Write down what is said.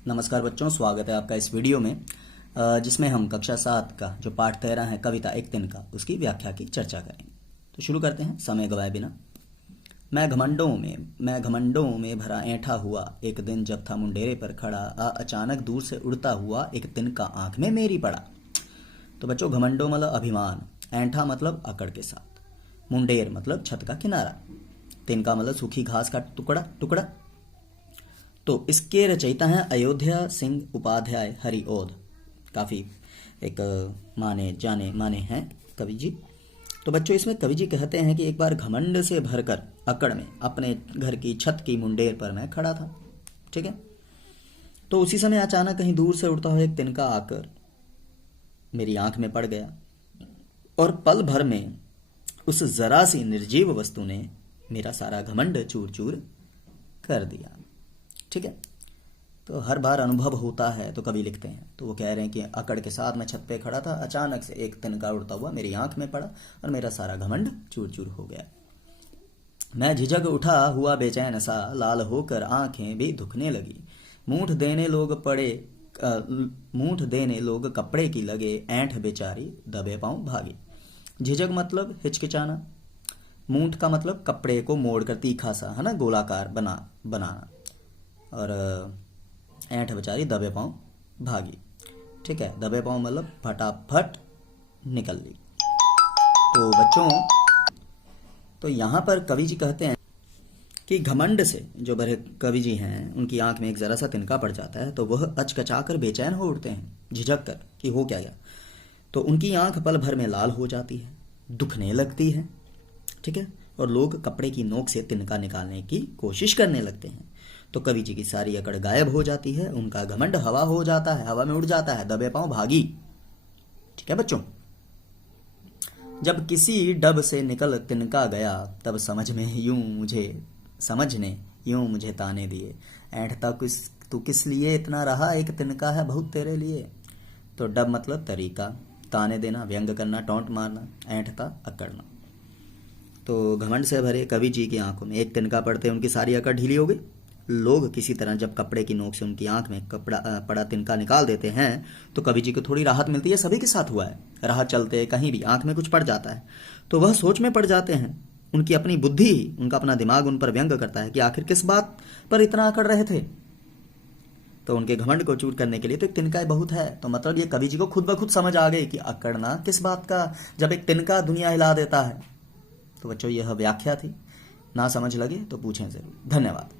नमस्कार बच्चों, स्वागत है आपका इस वीडियो में जिसमें हम कक्षा 7 का जो पाठ 13 है कविता एक दिन का उसकी व्याख्या की चर्चा करेंगे। तो शुरू करते हैं समय गवाए बिना। मैं घमंडों में भरा ऐंठा हुआ, एक दिन जब था मुंडेरे पर खड़ा, अचानक दूर से उड़ता हुआ एक तिनका आंख में मेरी पड़ा। तो बच्चों, घमंडों मतलब अभिमान, ऐंठा मतलब अकड़ के साथ, मुंडेर मतलब छत का किनारा, तिनका मतलब सूखी घास का टुकड़ा टुकड़ा। तो इसके रचयिता हैं अयोध्या सिंह उपाध्याय हरिओध, काफ़ी एक माने जाने माने हैं कवि जी। तो बच्चों, इसमें कवि जी कहते हैं कि एक बार घमंड से भरकर अकड़ में अपने घर की छत की मुंडेर पर मैं खड़ा था। ठीक है। तो उसी समय अचानक कहीं दूर से उड़ता हुआ एक तिनका आकर मेरी आंख में पड़ गया और पल भर में उस जरा सी निर्जीव वस्तु ने मेरा सारा घमंड चूर चूर कर दिया। ठीक है। तो हर बार अनुभव होता है, तो कवि लिखते हैं, तो वो कह रहे हैं कि अकड़ के साथ मैं छत पे खड़ा था, अचानक से एक तिनका उड़ता हुआ मेरी आंख में पड़ा और मेरा सारा घमंड चूर चूर हो गया। मैं झिझक उठा हुआ बेचैन सा, लाल होकर आंखें भी दुखने लगी। मूठ देने लोग कपड़े की लगे, ऐंठ बेचारी दबे पांव भागी। झिझक मतलब हिचकिचाना, मूठ का मतलब कपड़े को मोड़कर तीखा सा, है ना, गोलाकार बनाना, और ऐंठ बेचारी दबे पांव भागी। ठीक है। दबे पांव मतलब फटाफट निकल ली। तो बच्चों, तो यहाँ पर कवि जी कहते हैं कि घमंड से जो बड़े कवि जी हैं उनकी आंख में एक जरा सा तिनका पड़ जाता है तो वह अचकचाकर बेचैन हो उठते हैं, झिझक कर कि हो क्या गया। तो उनकी आंख पल भर में लाल हो जाती है, दुखने लगती है। ठीक है। और लोग कपड़े की नोक से तिनका निकालने की कोशिश करने लगते हैं। तो कवि जी की सारी अकड़ गायब हो जाती है, उनका घमंड हवा हो जाता है, हवा में उड़ जाता है, दबे पांव भागी। ठीक है बच्चों। जब किसी डब से निकल तिनका गया, तब समझ ने यूं मुझे ताने दिए। ऐंठता तू किस लिए इतना रहा, एक तिनका है बहुत तेरे लिए। तो डब मतलब तरीका, ताने देना, व्यंग करना, टोंट मारना, ऐंठता अकड़ना। तो घमंड से भरे कवि जी की आंखों में एक तिनका पड़ते उनकी सारी अकड़ ढीली हो गई। लोग किसी तरह जब कपड़े की नोक से उनकी आंख में पड़ा तिनका निकाल देते हैं तो कवि जी को थोड़ी राहत मिलती है। सभी के साथ हुआ है, राह चलते कहीं भी आंख में कुछ पड़ जाता है तो वह सोच में पड़ जाते हैं। उनकी अपनी बुद्धि, उनका अपना दिमाग उन पर व्यंग करता है कि आखिर किस बात पर इतना अकड़ रहे थे। तो उनके घमंड को चूर करने के लिए तो एक तिनका बहुत है। तो मतलब ये कवि जी को खुद ब खुद समझ आ गई कि अकड़ना किस बात का, जब एक तिनका दुनिया हिला देता है। तो बच्चों, यह व्याख्या थी। ना समझ लगे तो पूछें जरूर। धन्यवाद।